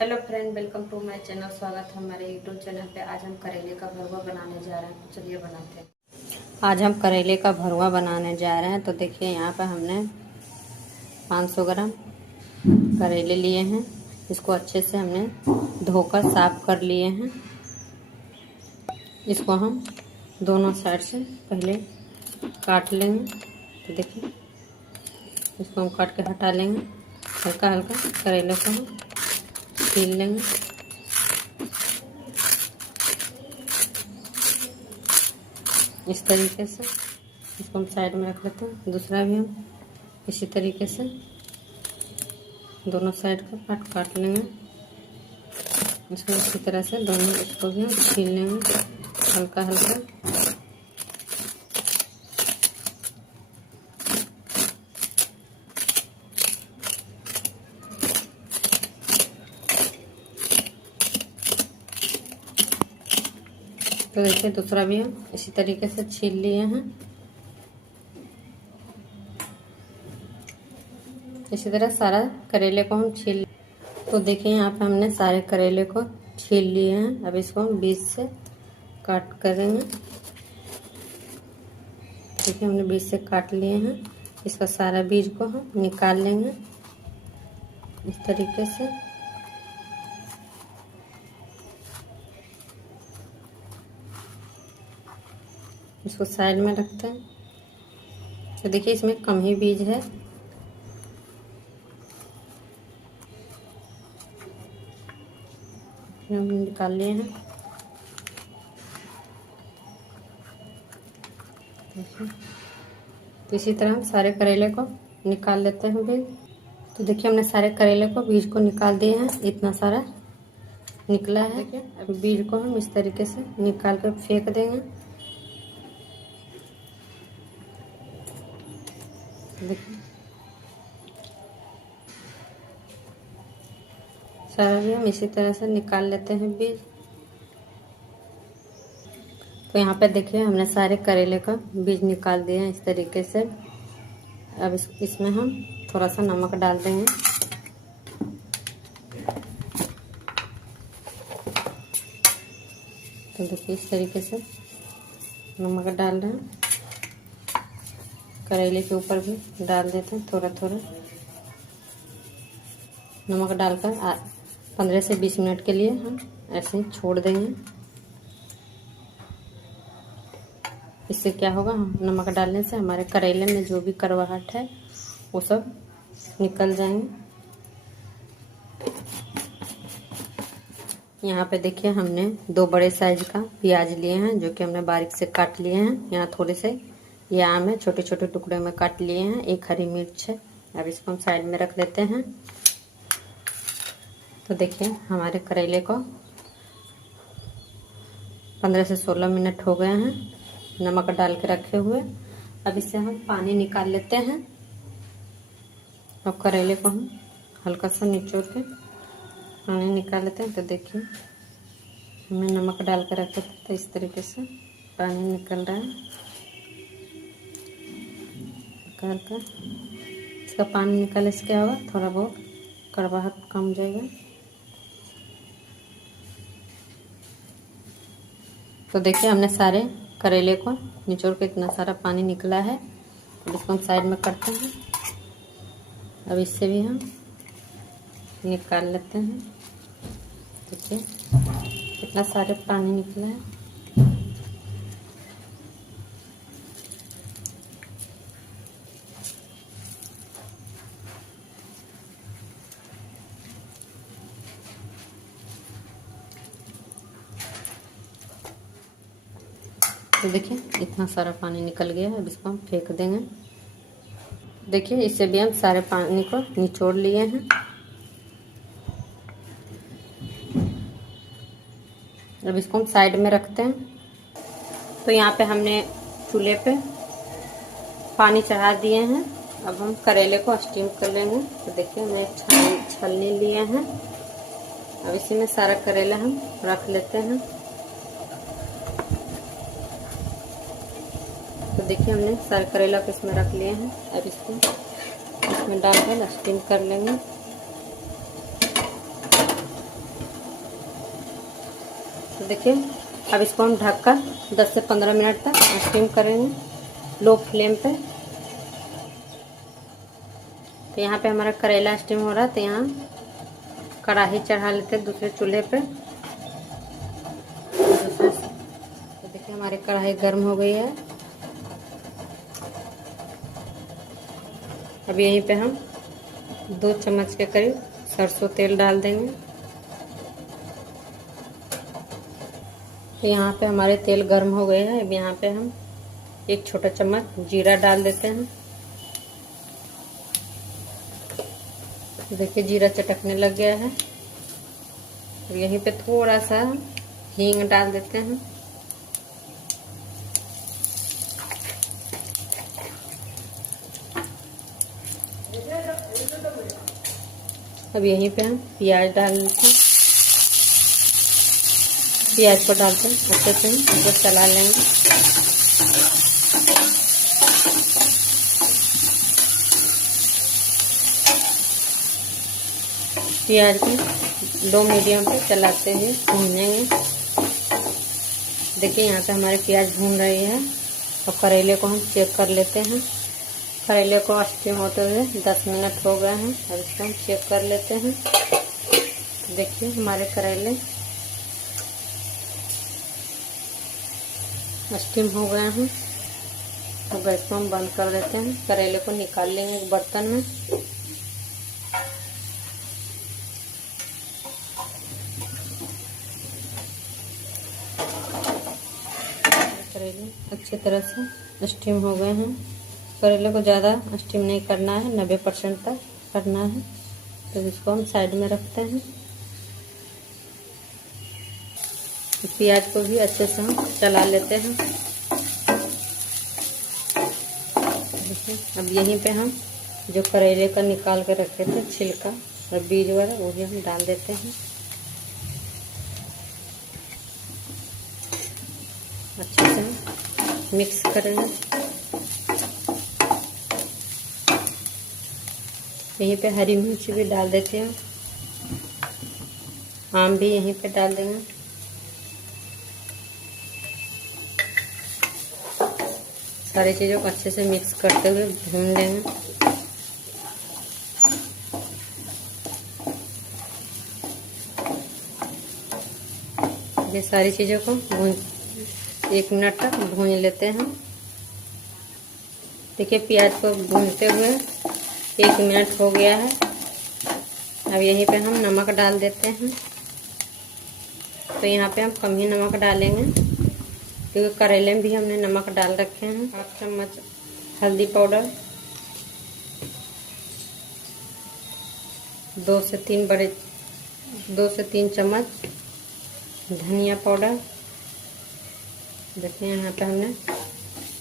Hello friend, welcome to my channel. स्वागत है हमारे यूट्यूब चैनल पे। आज हम करेले का भरवा बनाने जा रहे हैं, तो चलिए बनाते हैं। आज हम करेले का भरवा बनाने जा रहे हैं। तो देखिए, यहाँ पे हमने 500 ग्राम करेले लिए हैं। इसको अच्छे से हमने धोकर साफ कर लिए हैं। इसको हम दोनों साइड से पहले काट लेंगे। तो देखिए, इसको हम काट के हटा लेंगे। हल्का हल्का करेले को हम छील लेंगे। इस तरीके से इसको हम साइड में रख लेते हैं। दूसरा भी हम इसी तरीके से दोनों साइड का पार्ट काट लेंगे। इसको इसी तरह से दोनों इसको भी हम छील लेंगे हल्का हल्का। तो देखिए, दूसरा भी हम इसी तरीके से छील लिए हैं। इसी तरह सारा करेले को हम छील। तो देखिए, यहाँ पे हमने सारे करेले को छील लिए हैं। अब इसको हम बीच से काट करेंगे। देखिए, हमने बीच से काट लिए हैं। इसका सारा बीज को हम निकाल लेंगे इस तरीके से। इसको साइड में रखते हैं। तो देखिए, इसमें कम ही बीज है। हम निकाल लिए हैं। तो इसी तरह हम सारे करेले को निकाल लेते हैं बीज। तो देखिए, हमने सारे करेले को बीज को निकाल दिए हैं। इतना सारा निकला है। अब बीज को हम इस तरीके से निकाल कर फेंक देंगे। देखिए, सारा भी हम इसी तरह से निकाल लेते हैं बीज। तो यहाँ पे देखिए, हमने सारे करेले का बीज निकाल दिए हैं इस तरीके से। अब इसमें हम थोड़ा सा नमक डाल देंगे। तो देखिए, इस तरीके से नमक डाल रहे हैं। करेले के ऊपर भी डाल देते हैं थोड़ा थोड़ा नमक डालकर 15 से 20 मिनट के लिए हम ऐसे ही छोड़ देंगे। इससे क्या होगा, नमक डालने से हमारे करेले में जो भी कड़वाहट है वो सब निकल जाएंगे। यहाँ पे देखिए, हमने 2 बड़े साइज का प्याज लिए हैं, जो कि हमने बारीक से काट लिए हैं। यहाँ थोड़े से ये आम है, छोटे छोटे टुकड़े में काट लिए हैं। 1 हरी मिर्च है। अब इसको हम साइड में रख लेते हैं। तो देखिए, हमारे करेले को 15 से 16 मिनट हो गए हैं नमक डाल के रखे हुए। अब इससे हम पानी निकाल लेते हैं। अब करेले को हम हल्का सा निचोड़ के पानी निकाल लेते हैं। तो देखिए, हमने नमक डाल के रखे थे, तो इस तरीके से पानी निकल रहा है। निकाल कर इसका पानी निकालने से क्या होगा, थोड़ा बहुत कड़वाहट कम हो जाएगा। तो देखिए, हमने सारे करेले को निचोड़ के इतना सारा पानी निकला है। अब इसको हम साइड में करते हैं। अब इससे भी हम निकाल लेते हैं। देखिए, कितना सारे पानी निकला है। तो देखिए, इतना सारा पानी निकल गया है। अब इसको हम फेंक देंगे। देखिए, इससे भी हम सारे पानी को निचोड़ लिए हैं। अब इसको हम साइड में रखते हैं। तो यहाँ पे हमने चूल्हे पे पानी चढ़ा दिए हैं। अब हम करेले को स्टीम कर लेंगे। तो देखिए, हमने छलनी लिए हैं। अब इसी में सारा करेला हम रख लेते हैं। तो देखिए, हमने सारे करेला को इसमें रख लिए हैं। अब इसको इसमें डालकर स्टीम कर लेंगे। तो देखिए अब इसको हम ढककर 10 से 15 मिनट तक स्टीम करेंगे लो फ्लेम पे। तो यहाँ पे हमारा करेला स्टीम हो रहा है, तो यहाँ कढ़ाई चढ़ा लेते हैं दूसरे चूल्हे पे। तो देखिए हमारी कढ़ाई गर्म हो गई है। अब यहीं पे हम 2 चम्मच के करीब सरसों तेल डाल देंगे। तो यहाँ पे हमारे तेल गर्म हो गए हैं। अब यहाँ पे हम 1 छोटा चम्मच जीरा डाल देते हैं। तो देखिए जीरा चटकने लग गया है। और यहीं पे थोड़ा सा हींग डाल देते हैं। अब यहीं पे हम प्याज डाल देते हैं। प्याज को डालकर अच्छे से इसको चला लेंगे। प्याज को लो मीडियम पे चलाते हुए भूनेंगे। देखिए यहाँ पे हमारे प्याज भून रही है। और करेले को हम चेक कर लेते हैं। करेले को स्टीम होते हुए 10 मिनट हो गए हैं। अब इसको हम चेक कर लेते हैं। तो देखिए हमारे करेले स्टीम हो गए हैं। तो गैस को हम बंद कर देते हैं। करेले को निकाल लेंगे एक बर्तन में। करेले अच्छी तरह से स्टीम हो गए हैं। करेले को ज़्यादा स्टीम नहीं करना है, 90% तक करना है। तो इसको हम साइड में रखते हैं। प्याज को भी अच्छे से हम चला लेते हैं। अब यहीं पे हम जो करेले का निकाल के रखे थे छिलका और बीज वाला, वो भी हम डाल देते हैं। अच्छे से मिक्स करेंगे। यहीं पे हरी मिर्च भी डाल देते हैं। आम भी यहीं पे डाल देंगे। सारी चीज़ों को अच्छे से मिक्स करते हुए भून लेंगे। ये सारी चीज़ों को 1 मिनट तक भून लेते हैं। देखिए प्याज को भूनते हुए 1 मिनट हो गया है। अब यहीं पे हम नमक डाल देते हैं। तो यहाँ पे हम कम ही नमक डालेंगे, क्योंकि करेले में भी हमने नमक डाल रखे हैं। 1 चम्मच हल्दी पाउडर, 2 से 3 चम्मच धनिया पाउडर। देखिए यहाँ पे हमने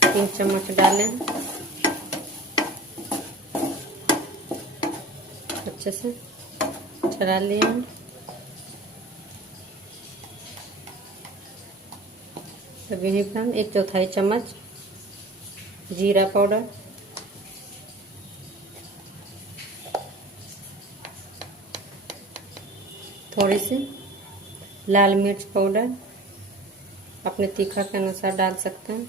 3 चम्मच डाले हैं। अच्छे से चला लिए हैं। अब यहीं पर हम 1/4 चम्मच जीरा पाउडर, थोड़ी सी लाल मिर्च पाउडर, अपने तीखा के अनुसार डाल सकते हैं।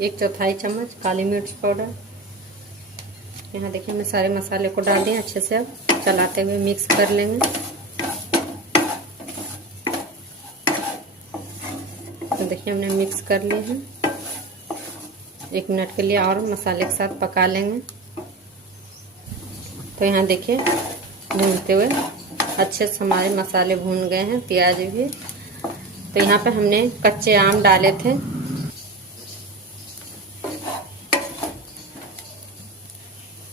1/4 चम्मच काली मिर्च पाउडर। यहाँ देखिए मैं सारे मसाले को डाल दिए। अच्छे से अब चलाते हुए मिक्स कर लेंगे। तो देखिए हमने मिक्स कर लिए हैं। 1 मिनट के लिए और मसाले के साथ पका लेंगे। तो यहाँ देखिए भूनते हुए अच्छे से हमारे मसाले भून गए हैं, प्याज भी। तो यहाँ पे हमने कच्चे आम डाले थे।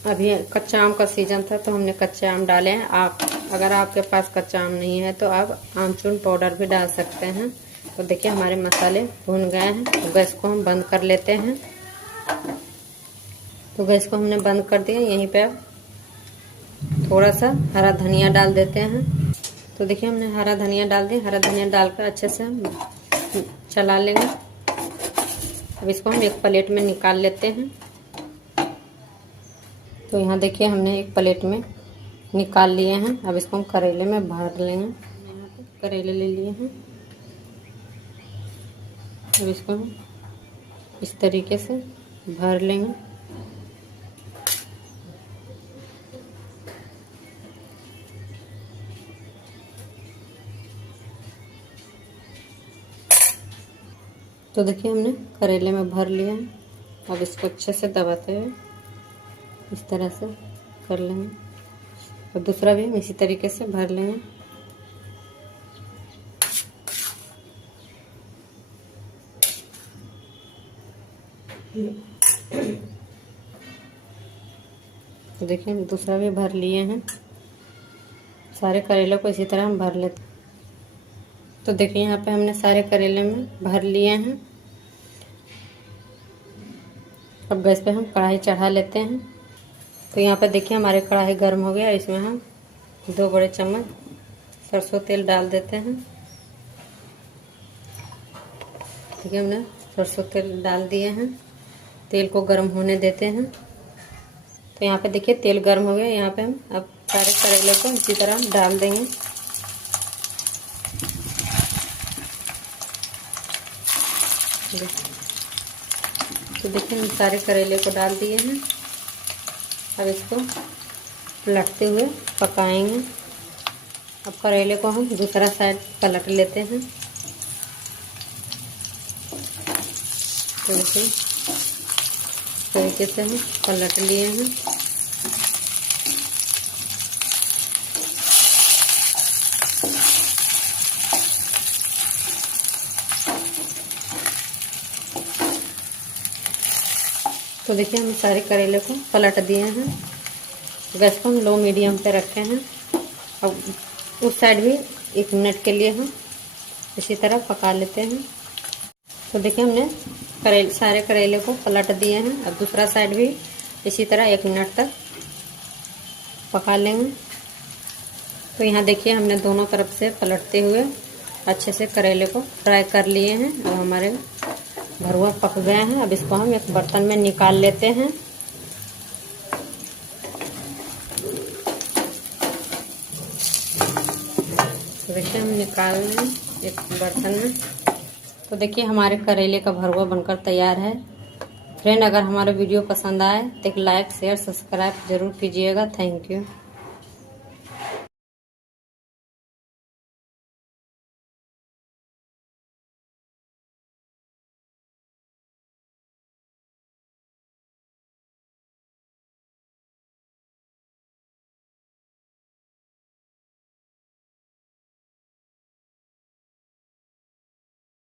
अभी कच्चा आम का सीजन था, तो हमने कच्चे आम डाले हैं। अगर आपके पास कच्चा आम नहीं है तो आप आमचूर पाउडर भी डाल सकते हैं। तो देखिए हमारे मसाले भून गए हैं। तो गैस को हम बंद कर लेते हैं। तो गैस को हमने बंद कर दिया। यहीं पे अब थोड़ा सा हरा धनिया डाल देते हैं। तो देखिए हमने हरा धनिया डाल दिया। हरा धनिया डालकर अच्छे से चला लेंगे। अब इसको हम एक प्लेट में निकाल लेते हैं। तो यहाँ देखिए हमने एक प्लेट में निकाल लिए हैं। अब इसको हम करेले में भर लेंगे। यहाँ पे करेले ले लिए हैं। अब इसको हम इस तरीके से भर लेंगे। तो देखिए हमने करेले में भर लिया है। अब इसको अच्छे से दबाते हुए इस तरह से कर लेंगे और दूसरा भी हम इसी तरीके से भर लेंगे। तो देखिए हम दूसरा भी भर लिए हैं। सारे करेलों को इसी तरह हम भर लेते हैं। तो देखिए यहाँ पे हमने सारे करेले में भर लिए हैं। अब गैस पे हम कढ़ाई चढ़ा लेते हैं। तो यहाँ पे देखिए हमारे कढ़ाई गर्म हो गया। इसमें हम 2 बड़े चम्मच सरसों तेल डाल देते हैं। देखिए हमने सरसों तेल डाल दिए हैं। तेल को गर्म होने देते हैं। तो यहाँ पे देखिए तेल गर्म हो गया। यहाँ पे हम अब सारे करेले को इसी तरह डाल देंगे। तो देखिए हम सारे करेले को डाल दिए हैं। अब इसको पलटते हुए पकाएंगे। अब करेले को हम दूसरा साइड पलट लेते हैं। तो देखिए तरीके से हम पलट लिए हैं। तो देखिए हम सारे करेले को पलट दिए हैं। गैस को हम लो मीडियम पे रखे हैं। अब उस साइड भी 1 मिनट के लिए हम इसी तरह पका लेते हैं। तो देखिए हमने सारे करेले को पलट दिए हैं। अब दूसरा साइड भी इसी तरह 1 मिनट तक पका लेंगे। तो यहाँ देखिए हमने दोनों तरफ से पलटते हुए अच्छे से करेले को फ्राई कर लिए हैं। अब हमारे भरुआ पक गए हैं। अब इसको हम एक बर्तन में निकाल लेते हैं। तो देखिए हम निकाल लें एक बर्तन में। तो देखिए हमारे करेले का भरुआ बनकर तैयार है। फ्रेंड, अगर हमारा वीडियो पसंद आए तो एक लाइक शेयर सब्सक्राइब जरूर कीजिएगा। Thank you.